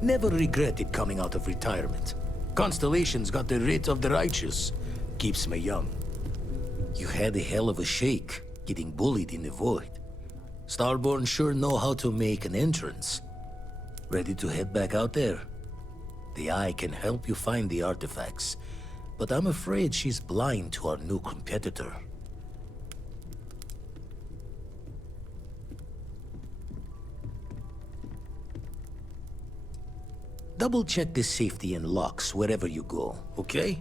Never regretted coming out of retirement. Constellation's got the writ of the righteous. Keeps me young. You had a hell of a shake, getting bullied in the void. Starborn sure know how to make an entrance. Ready to head back out there? The Eye can help you find the artifacts, but I'm afraid she's blind to our new competitor. Double-check the safety and locks wherever you go, okay?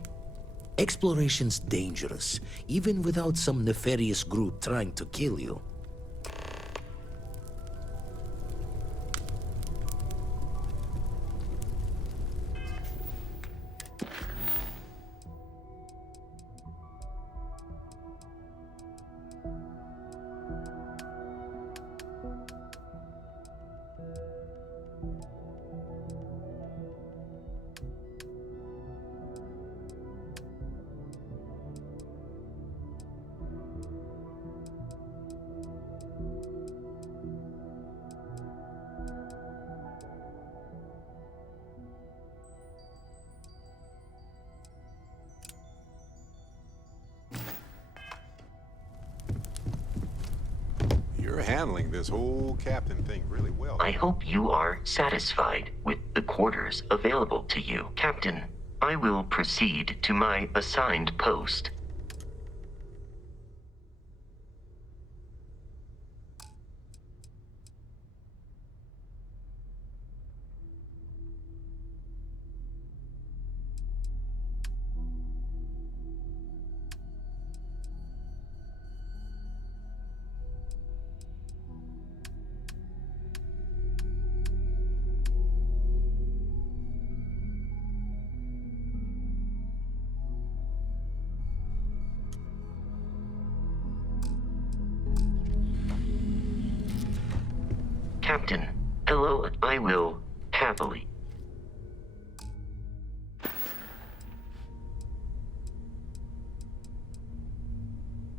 Exploration's dangerous, even without some nefarious group trying to kill you. You're handling this whole captain thing really well. I hope you are satisfied with the quarters available to you, Captain. I will proceed to my assigned post. Captain, hello, I will happily.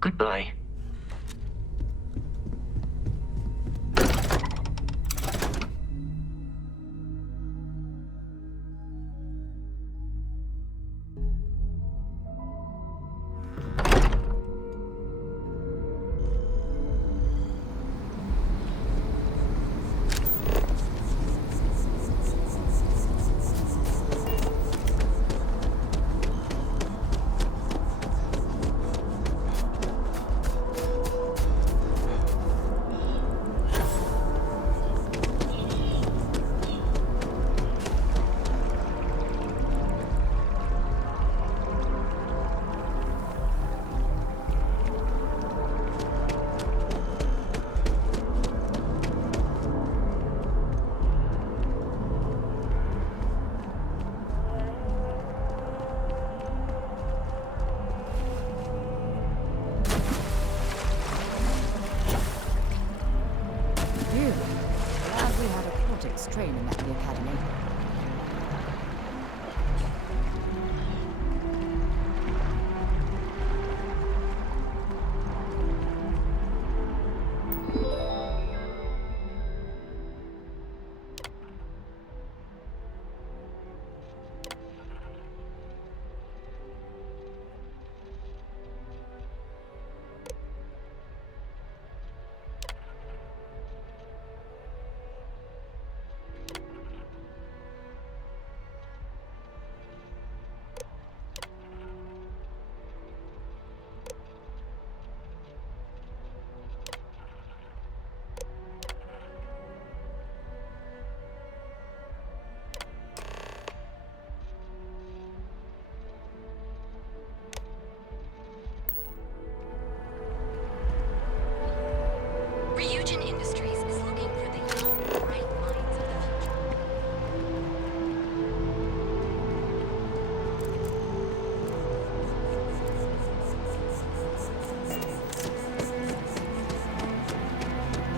Goodbye. Training at the academy. Ryujin Industries is looking for the young, bright minds of the future.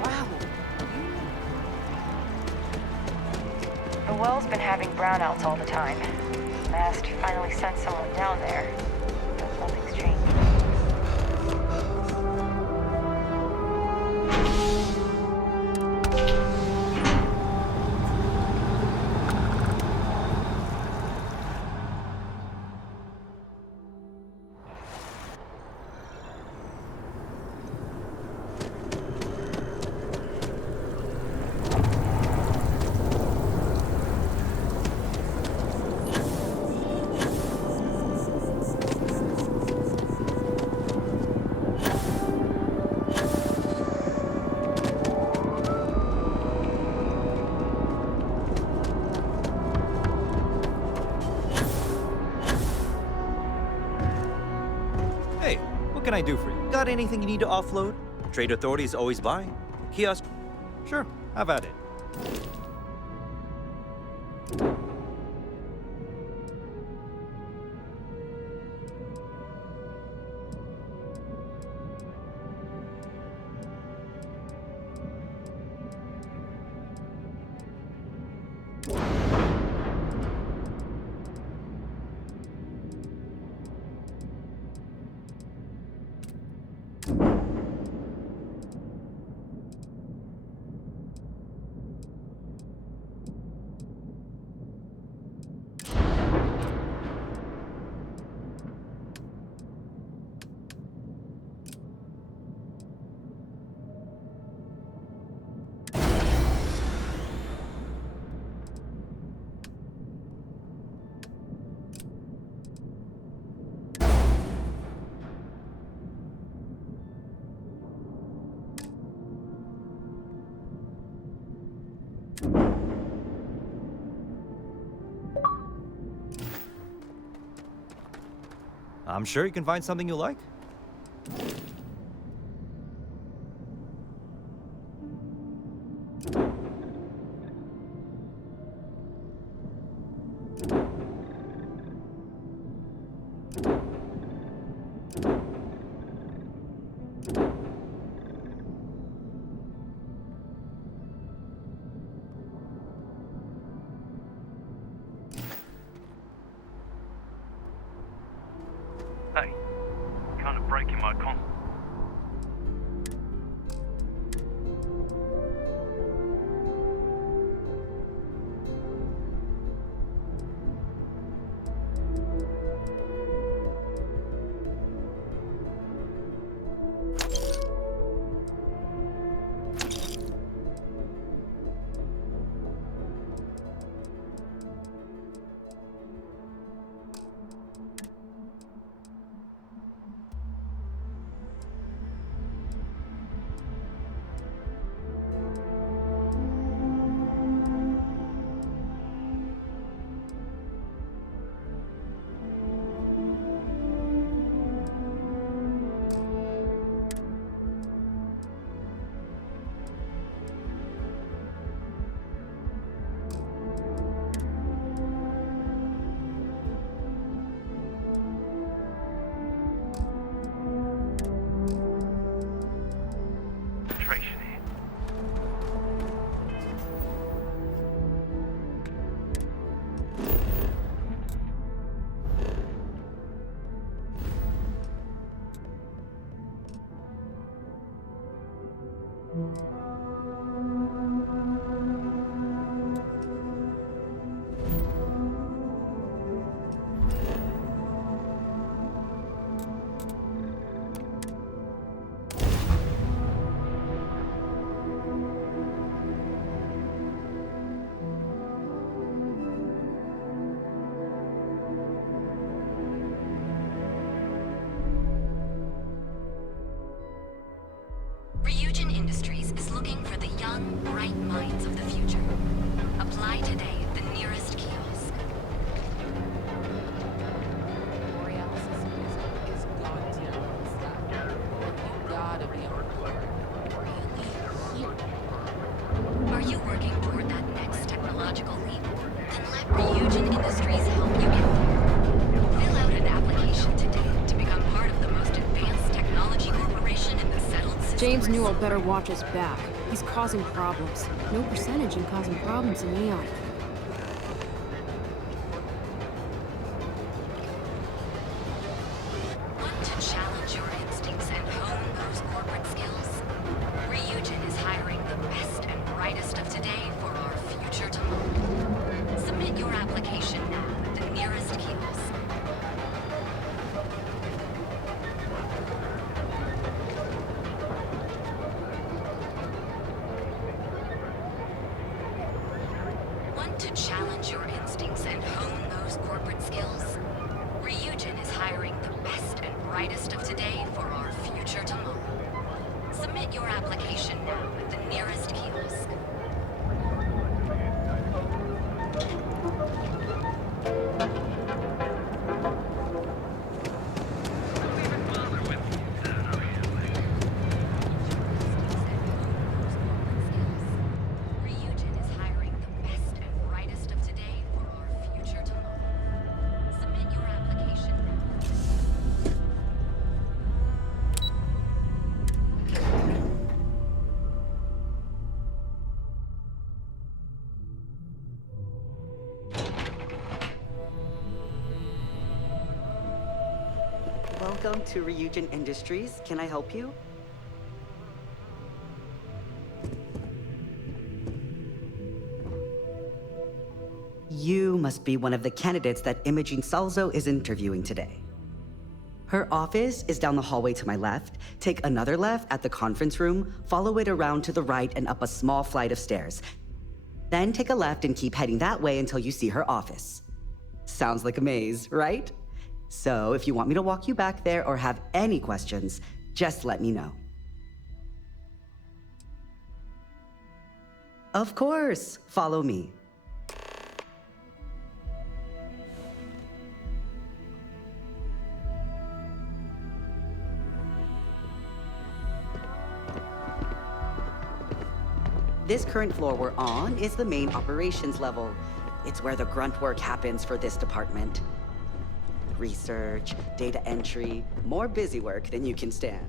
Wow. The well's been having brownouts all the time. Mast finally sent someone down there, but nothing's changed. What can I do for you? Got anything you need to offload? Trade Authority is always buying. Kiosk? Sure, have at it. I'm sure you can find something you like. Hey, kind of breaking my con. Ryujin Industries is looking for the young, bright minds of the future. Apply today at the nearest kiosk. Borealis is goddamn stuff. You gotta be on board. Really here. Are you working toward that next technological leap? Then let Ryujin Industries help you get there. Fill out an application today to become part of the most advanced technology corporation in the settled system. James Newell better watch his back. He's causing problems. No percentage in causing problems in Neon. Want to challenge your instincts and hone those corporate skills? Ryujin is hiring the best and brightest of today for our future tomorrow. Submit your application now at the nearest kiosk. Want to challenge your instincts and hone those corporate skills? Ryujin is hiring the best and brightest of today for our future tomorrow. Submit your application now at the nearest kiosk. Don't even bother with me. Welcome to Ryujin Industries. Can I help you? You must be one of the candidates that Imogene Salzo is interviewing today. Her office is down the hallway to my left. Take another left at the conference room, follow it around to the right and up a small flight of stairs. Then take a left and keep heading that way until you see her office. Sounds like a maze, right? So if you want me to walk you back there or have any questions, just let me know. Of course, follow me. This current floor we're on is the main operations level. It's where the grunt work happens for this department. Research, data entry, more busy work than you can stand.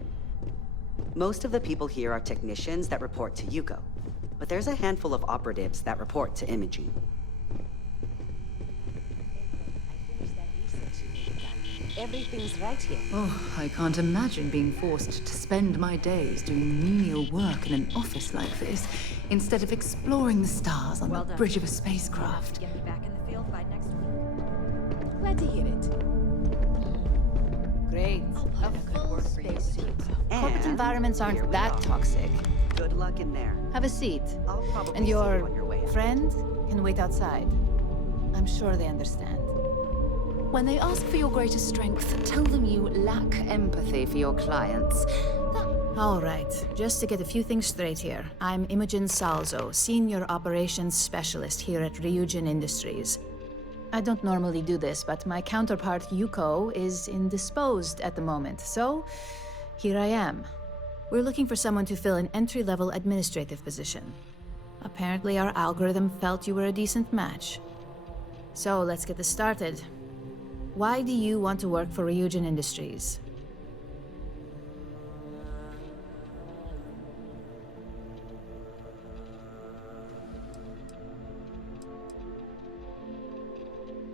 Most of the people here are technicians that report to Yuko, but there's a handful of operatives that report to Imogene. Everything's right here. Oh, I can't imagine being forced to spend my days doing menial work in an office like this, instead of exploring the stars on the bridge of a spacecraft. Get me back in the field by next week. Glad to hear it. Great. A full space suit. Corporate environments aren't that toxic. Good luck in there. Have a seat. I'll probably And see you your on your way out. friend can wait outside. I'm sure they understand. When they ask for your greatest strength, tell them you lack empathy for your clients. All right, just to get a few things straight here. I'm Imogen Salzo, Senior Operations Specialist here at Ryujin Industries. I don't normally do this, but my counterpart Yuko is indisposed at the moment, so here I am. We're looking for someone to fill an entry-level administrative position. Apparently our algorithm felt you were a decent match. So let's get this started. Why do you want to work for Ryujin Industries?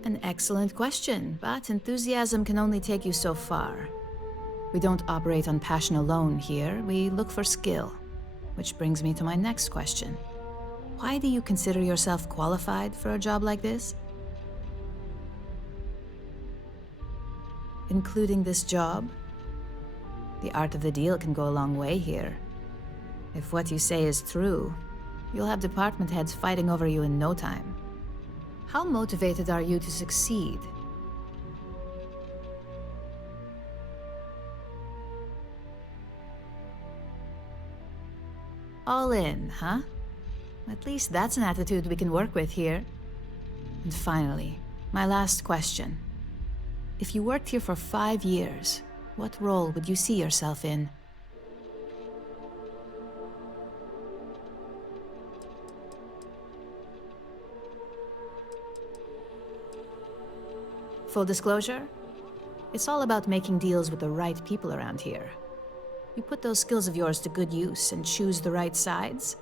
An excellent question, but enthusiasm can only take you so far. We don't operate on passion alone here, we look for skill. Which brings me to my next question. Why do you consider yourself qualified for a job like this? Including this job? The art of the deal can go a long way here. If what you say is true, you'll have department heads fighting over you in no time. How motivated are you to succeed? All in, huh? At least that's an attitude we can work with here. And finally, my last question. If you worked here for 5 years, what role would you see yourself in? Full disclosure, it's all about making deals with the right people around here. You put those skills of yours to good use and choose the right sides.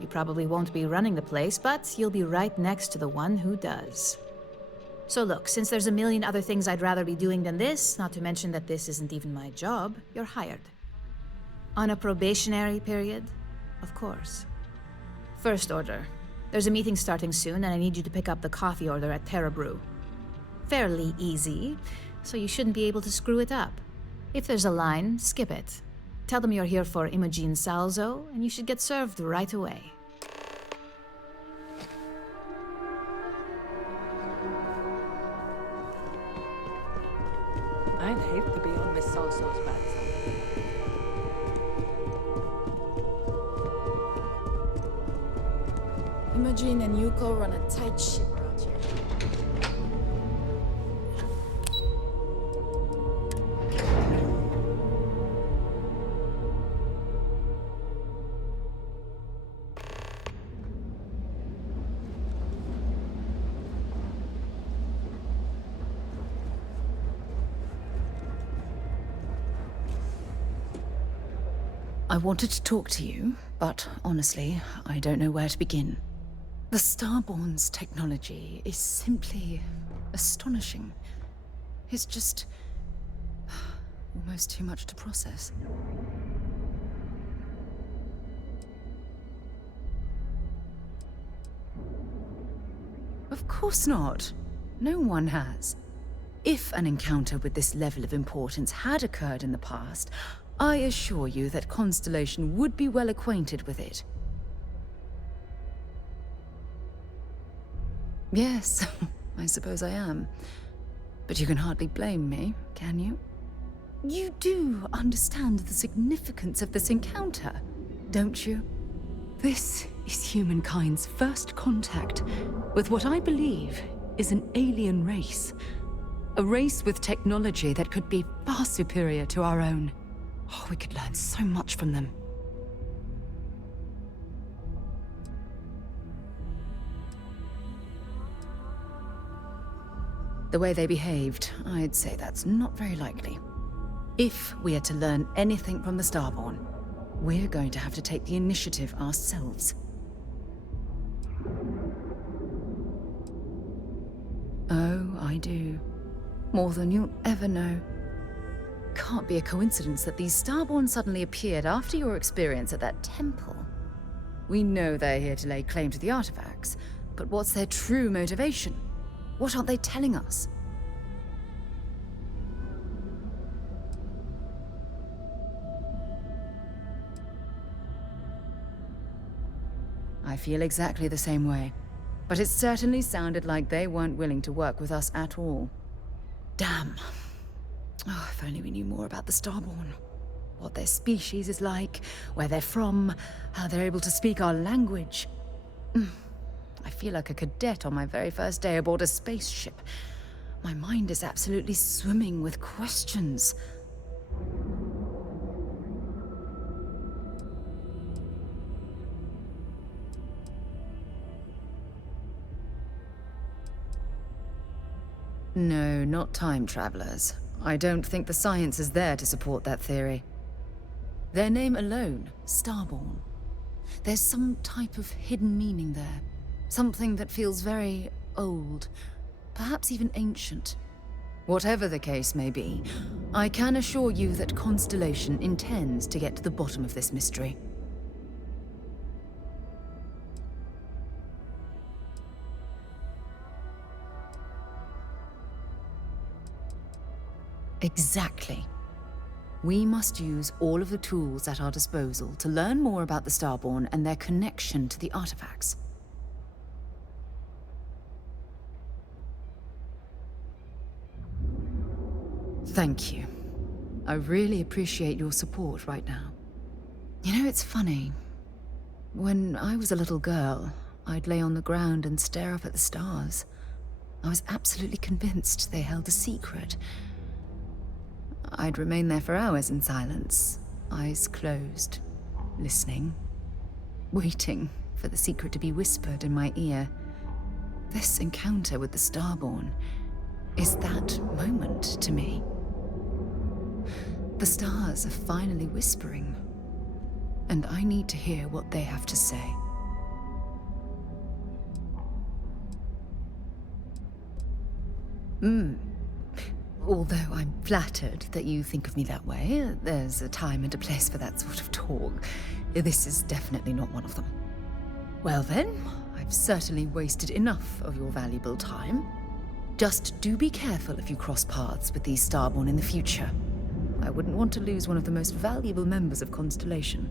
You probably won't be running the place, but you'll be right next to the one who does. So look, since there's a million other things I'd rather be doing than this, not to mention that this isn't even my job, you're hired. On a probationary period, of course. First order. There's a meeting starting soon, and I need you to pick up the coffee order at Terra Brew. Fairly easy, so you shouldn't be able to screw it up. If there's a line, skip it. Tell them you're here for Imogen Salzo, and you should get served right away. I'd hate to be on Miss Salso's bad side. Imogen and Yuko run a tight ship around here. I wanted to talk to you, but honestly, I don't know where to begin. The Starborn's technology is simply astonishing. It's just... Almost too much to process. Of course not. No one has. If an encounter with this level of importance had occurred in the past, I assure you that Constellation would be well acquainted with it. Yes, I suppose I am. But you can hardly blame me, can you? You do understand the significance of this encounter, don't you? This is humankind's first contact with what I believe is an alien race. A race with technology that could be far superior to our own. Oh, we could learn so much from them. The way they behaved, I'd say that's not very likely. If we are to learn anything from the Starborn, we're going to have to take the initiative ourselves. Oh, I do. More than you'll ever know. Can't be a coincidence that these Starborn suddenly appeared after your experience at that temple. We know they're here to lay claim to the artifacts, but what's their true motivation? What aren't they telling us? I feel exactly the same way. But it certainly sounded like they weren't willing to work with us at all. Damn. Oh, if only we knew more about the Starborn. What their species is like, where they're from, how they're able to speak our language. I feel like a cadet on my very first day aboard a spaceship. My mind is absolutely swimming with questions. No, not time travelers. I don't think the science is there to support that theory. Their name alone, Starborn. There's some type of hidden meaning there. Something that feels very old, perhaps even ancient. Whatever the case may be, I can assure you that Constellation intends to get to the bottom of this mystery. Exactly. We must use all of the tools at our disposal to learn more about the Starborn and their connection to the artifacts. Thank you. I really appreciate your support right now. You know, it's funny. When I was a little girl, I'd lay on the ground and stare up at the stars. I was absolutely convinced they held a secret. I'd remain there for hours in silence, eyes closed, listening, waiting for the secret to be whispered in my ear. This encounter with the Starborn is that moment to me. The stars are finally whispering, and I need to hear what they have to say. Although I'm flattered that you think of me that way, there's a time and a place for that sort of talk. This is definitely not one of them. Well then, I've certainly wasted enough of your valuable time. Just do be careful if you cross paths with these Starborn in the future. I wouldn't want to lose one of the most valuable members of Constellation.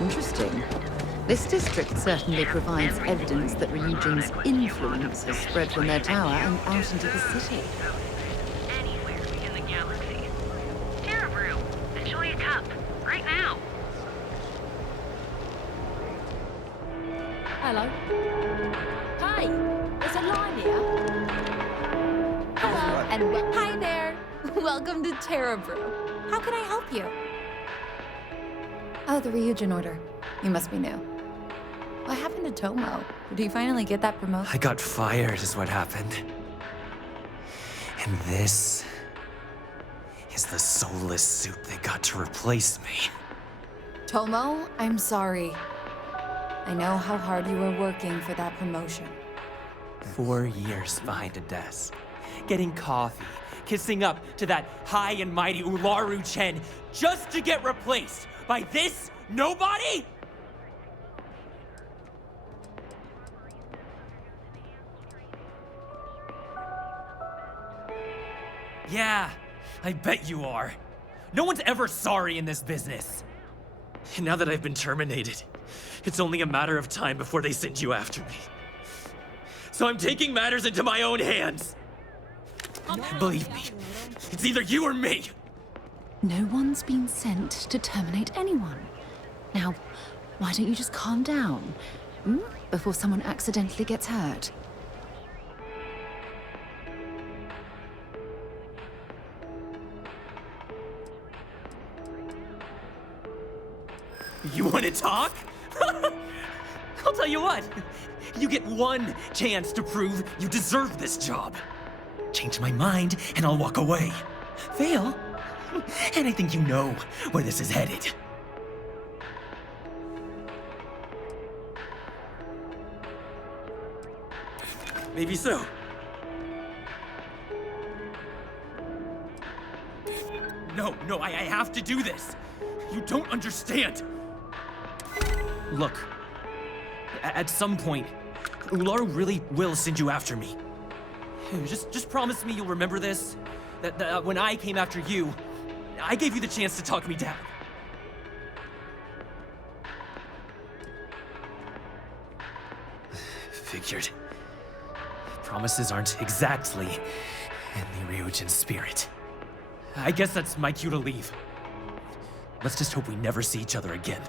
Interesting. This district certainly provides evidence that Ryujin's influence has spread from their tower and out into the city. Anywhere in the galaxy. Terra Brew, enjoy a cup, right now. Hello. Hi, there's a line here. Hello, and hi there. Welcome to Terra Brew. How can I help you? Oh, the Ryujin order. You must be new. What happened to Tomo? Did he finally get that promotion? I got fired is what happened. And this is the soulless suit they got to replace me. Tomo, I'm sorry. I know how hard you were working for that promotion. 4 years behind a desk, getting coffee, kissing up to that high and mighty Ularu Chen, just to get replaced by this nobody? Yeah, I bet you are. No one's ever sorry in this business. And now that I've been terminated, it's only a matter of time before they send you after me. So I'm taking matters into my own hands. Believe me, it's either you or me. No one's been sent to terminate anyone. Now, why don't you just calm down, before someone accidentally gets hurt? You want to talk? I'll tell you what. You get one chance to prove you deserve this job. Change my mind, and I'll walk away. Fail, and I think you know where this is headed. Maybe so. No, I have to do this. You don't understand. Look, at some point, Ularu really will send you after me. Just promise me you'll remember this. That when I came after you, I gave you the chance to talk me down. Figured. Promises aren't exactly in the Ryujin spirit. I guess that's my cue to leave. Let's just hope we never see each other again.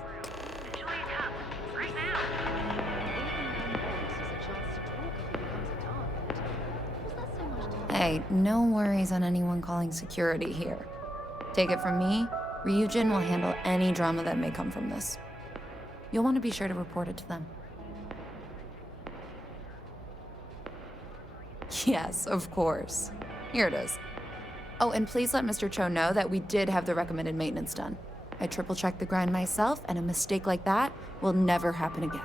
Hey, no worries on anyone calling security here. Take it from me, Ryujin will handle any drama that may come from this. You'll want to be sure to report it to them. Yes, of course. Here it is. Oh, and please let Mr. Cho know that we did have the recommended maintenance done. I triple-checked the grind myself, and a mistake like that will never happen again.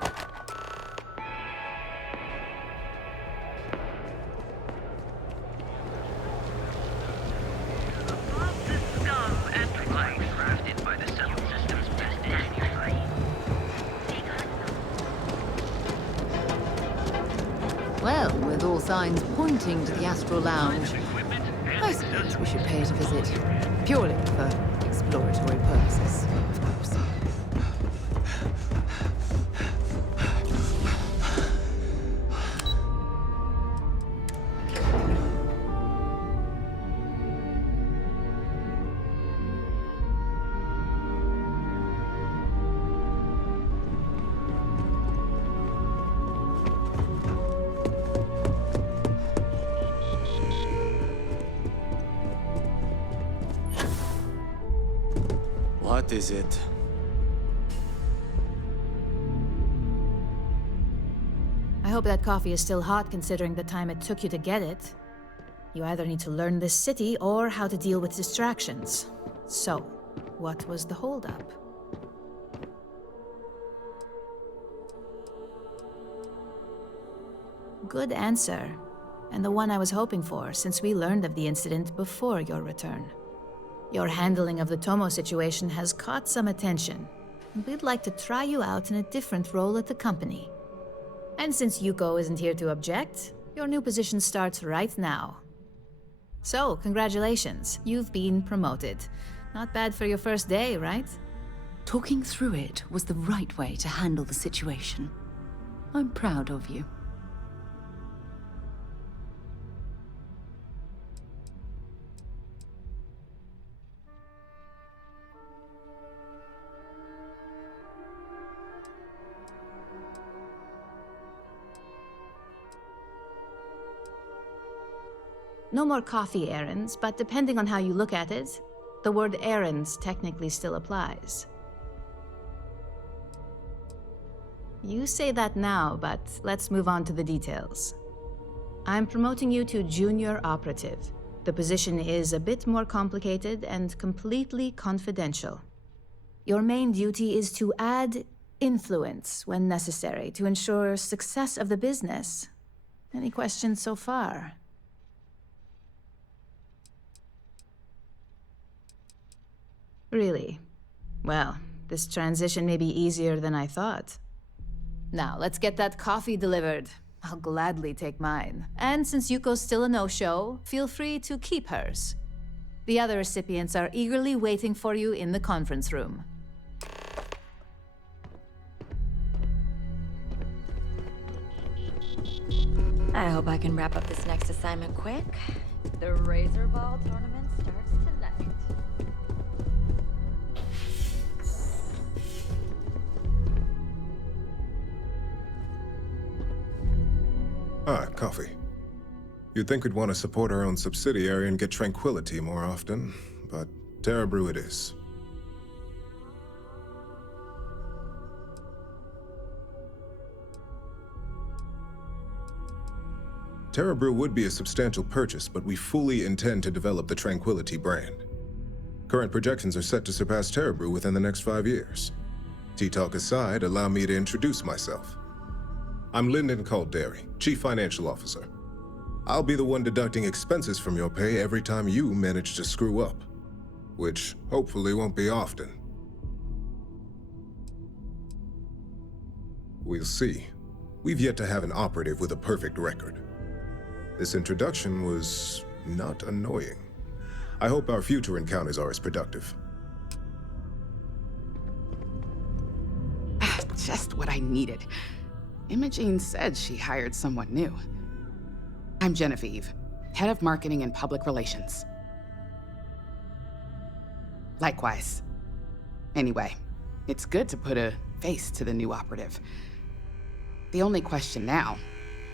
Well, with all signs pointing to the Astral Lounge, I suppose we should pay it a visit. Purely for exploratory purposes, of course. What is it? I hope that coffee is still hot considering the time it took you to get it. You either need to learn this city or how to deal with distractions. So, what was the holdup? Good answer, and the one I was hoping for since we learned of the incident before your return. Your handling of the Tomo situation has caught some attention, and we'd like to try you out in a different role at the company. And since Yuko isn't here to object, your new position starts right now. So, congratulations, you've been promoted. Not bad for your first day, right? Talking through it was the right way to handle the situation. I'm proud of you. No more coffee errands, but depending on how you look at it, the word errands technically still applies. You say that now, but let's move on to the details. I'm promoting you to junior operative. The position is a bit more complicated and completely confidential. Your main duty is to add influence when necessary to ensure success of the business. Any questions so far? Really? Well, this transition may be easier than I thought. Now, let's get that coffee delivered. I'll gladly take mine. And since Yuko's still a no-show, feel free to keep hers. The other recipients are eagerly waiting for you in the conference room. I hope I can wrap up this next assignment quick. The Razor Ball tournament starts tonight. Ah, coffee. You'd think we'd want to support our own subsidiary and get tranquility more often, but Terra Brew it is. Terra Brew would be a substantial purchase, but we fully intend to develop the Tranquility brand. Current projections are set to surpass Terra Brew within the next 5 years. Tea-talk aside, allow me to introduce myself. I'm Lyndon Calderi, Chief Financial Officer. I'll be the one deducting expenses from your pay every time you manage to screw up, which hopefully won't be often. We'll see. We've yet to have an operative with a perfect record. This introduction was not annoying. I hope our future encounters are as productive. Just what I needed. Imogene said she hired someone new. I'm Genevieve, Head of Marketing and Public Relations. Likewise. Anyway, it's good to put a face to the new operative. The only question now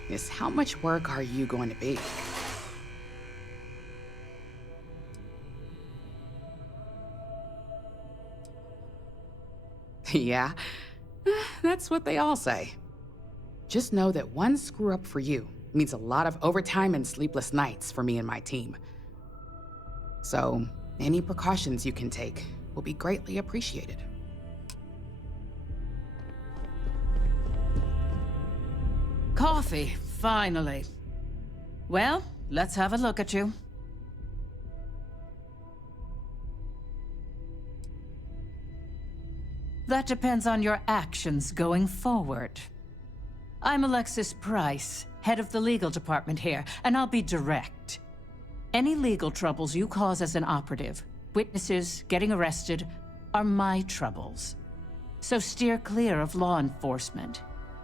is how much work are you going to be? Yeah, that's what they all say. Just know that one screw-up for you means a lot of overtime and sleepless nights for me and my team. So, any precautions you can take will be greatly appreciated. Coffee, finally. Well, let's have a look at you. That depends on your actions going forward. I'm Alexis Price, head of the legal department here, and I'll be direct. Any legal troubles you cause as an operative, witnesses, getting arrested, are my troubles. So steer clear of law enforcement.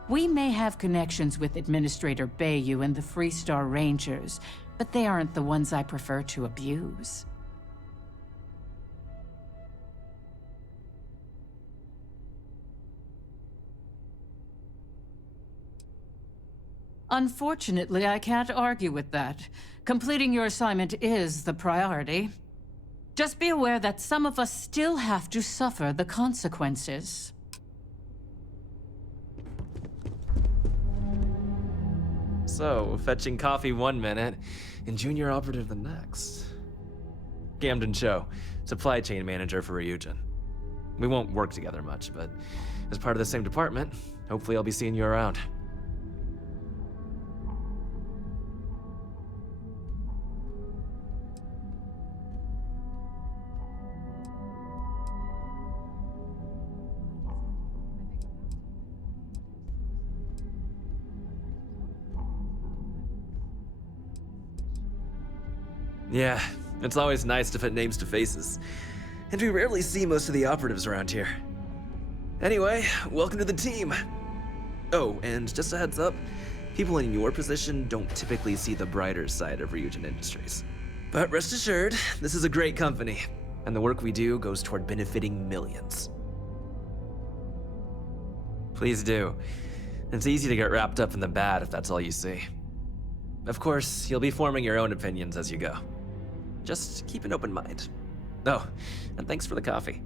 We may have connections with Administrator Bayou and the Freestar Rangers, but they aren't the ones I prefer to abuse. Unfortunately, I can't argue with that. Completing your assignment is the priority. Just be aware that some of us still have to suffer the consequences. So, fetching coffee 1 minute, and junior operative the next. Gamden Cho, supply chain manager for Ryujin. We won't work together much, but as part of the same department, hopefully I'll be seeing you around. Yeah, it's always nice to put names to faces. And we rarely see most of the operatives around here. Anyway, welcome to the team. Oh, and just a heads up, people in your position don't typically see the brighter side of Ryujin Industries. But rest assured, this is a great company, and the work we do goes toward benefiting millions. Please do. It's easy to get wrapped up in the bad if that's all you see. Of course, you'll be forming your own opinions as you go. Just keep an open mind. Oh, and thanks for the coffee.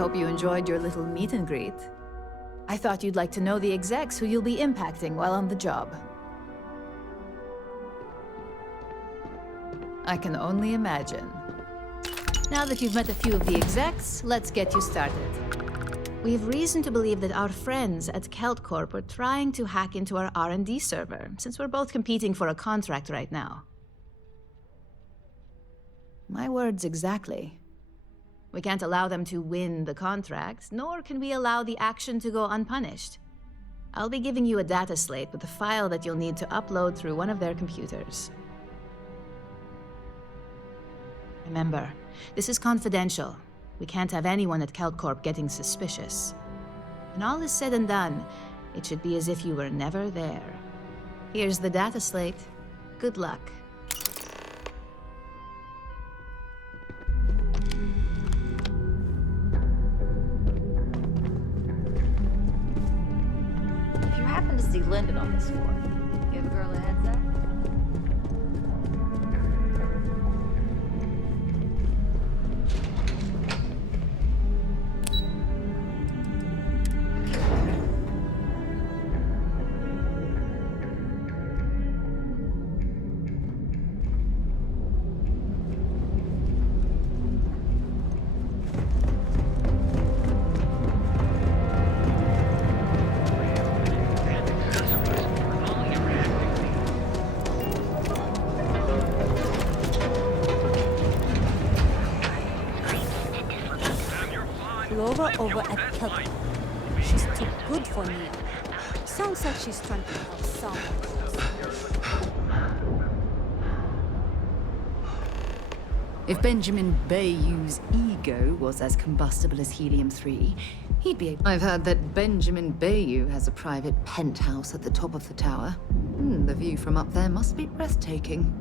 hope you enjoyed your little meet and greet. I thought you'd like to know the execs who you'll be impacting while on the job. I can only imagine. Now that you've met a few of the execs, let's get you started. We have reason to believe that our friends at Kelt Corp are trying to hack into our R&D server, since we're both competing for a contract right now. My words exactly. We can't allow them to win the contract, nor can we allow the action to go unpunished. I'll be giving you a data slate with a file that you'll need to upload through one of their computers. Remember, this is confidential. We can't have anyone at Kelt Corp getting suspicious. When all is said and done, it should be as if you were never there. Here's the data slate. Good luck. If you happen to see Lyndon on this floor, give a girl a heads up. Laura over at Kelton. She's too good for me. Sounds like she's trying to help someone. If Benjamin Bayou's ego was as combustible as helium-3, he'd be... I've heard that Benjamin Bayou has a private penthouse at the top of the tower. The view from up there must be breathtaking.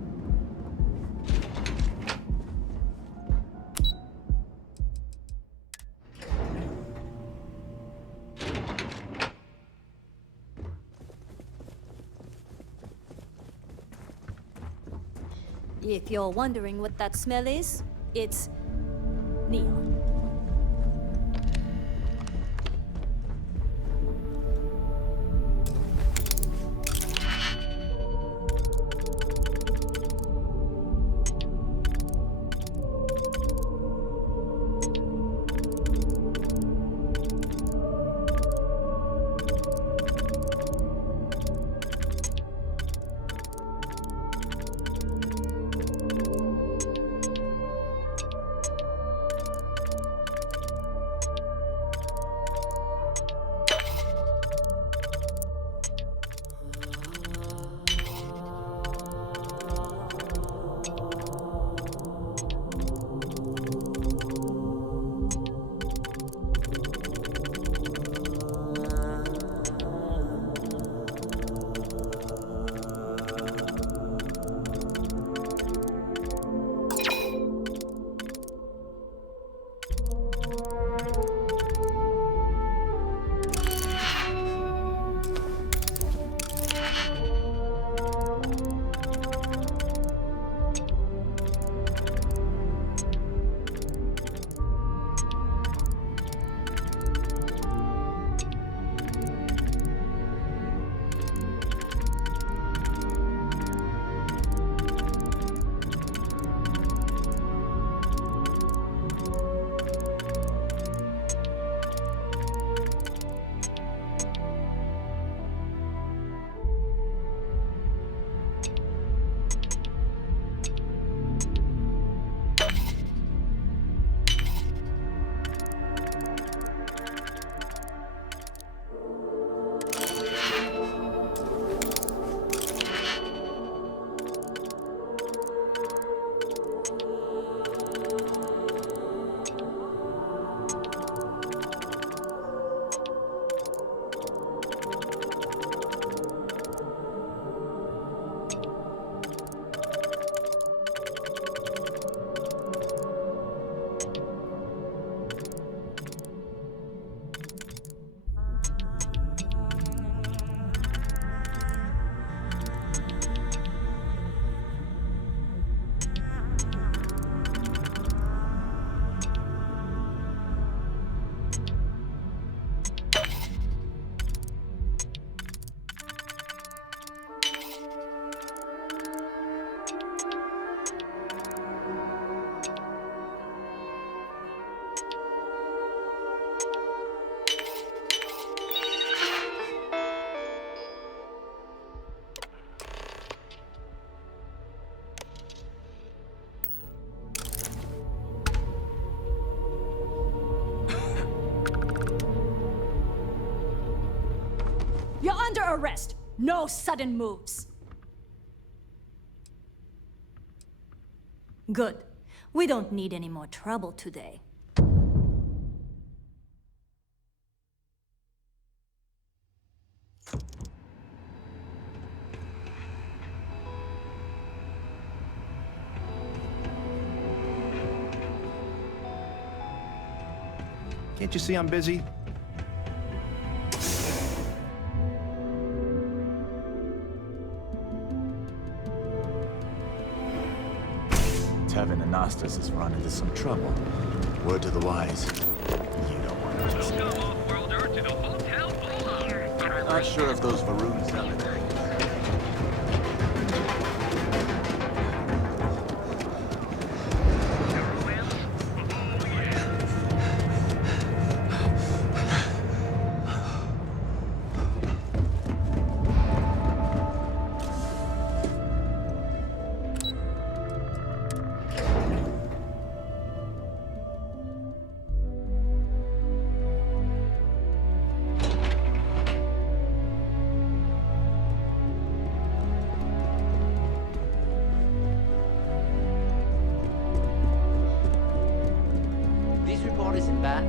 If you're wondering what that smell is, it's neon. arrest. No sudden moves. Good. We don't need any more trouble today. Can't you see I'm busy? Tevin Anastas has run into some trouble. Word to the wise. You don't want to listen. Not sure if those Varoons have it.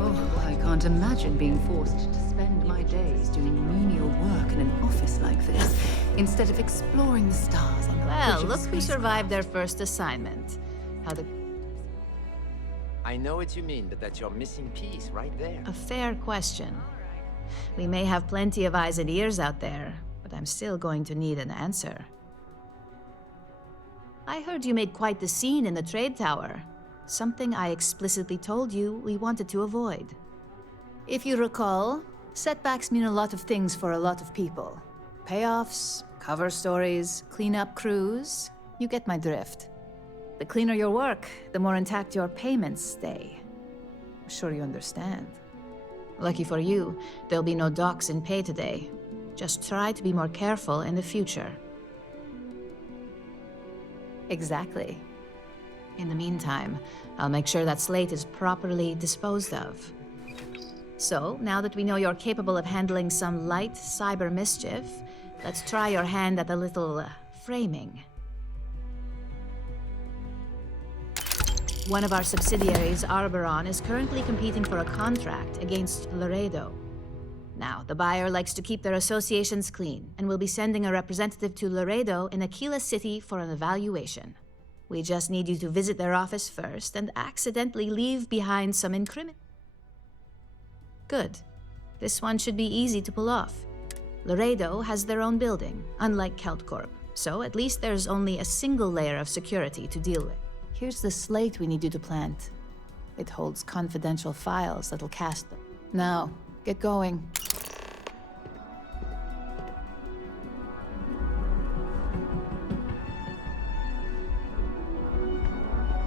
Oh, I can't imagine being forced to spend my days doing menial work in an office like this, instead of exploring the stars on the Well, bridge of look who space. survived their first assignment. How the... I know what you mean, but that's your missing piece right there. A fair question. We may have plenty of eyes and ears out there, but I'm still going to need an answer. I heard you made quite the scene in the trade tower. Something I explicitly told you we wanted to avoid. If you recall, setbacks mean a lot of things for a lot of people. Payoffs, cover stories, cleanup crews. You get my drift. The cleaner your work, the more intact your payments stay. I'm sure you understand. Lucky for you, there'll be no docks in pay today. Just try to be more careful in the future. Exactly. In the meantime, I'll make sure that slate is properly disposed of. So, now that we know you're capable of handling some light cyber mischief, let's try your hand at a little framing. One of our subsidiaries, Arboron, is currently competing for a contract against Laredo. Now, the buyer likes to keep their associations clean, and will be sending a representative to Laredo in Aquila City for an evaluation. We just need you to visit their office first and accidentally leave behind some Good. This one should be easy to pull off. Laredo has their own building, unlike KeltCorp, so at least there's only a single layer of security to deal with. Here's the slate we need you to plant. It holds confidential files that'll cast them. Now, get going.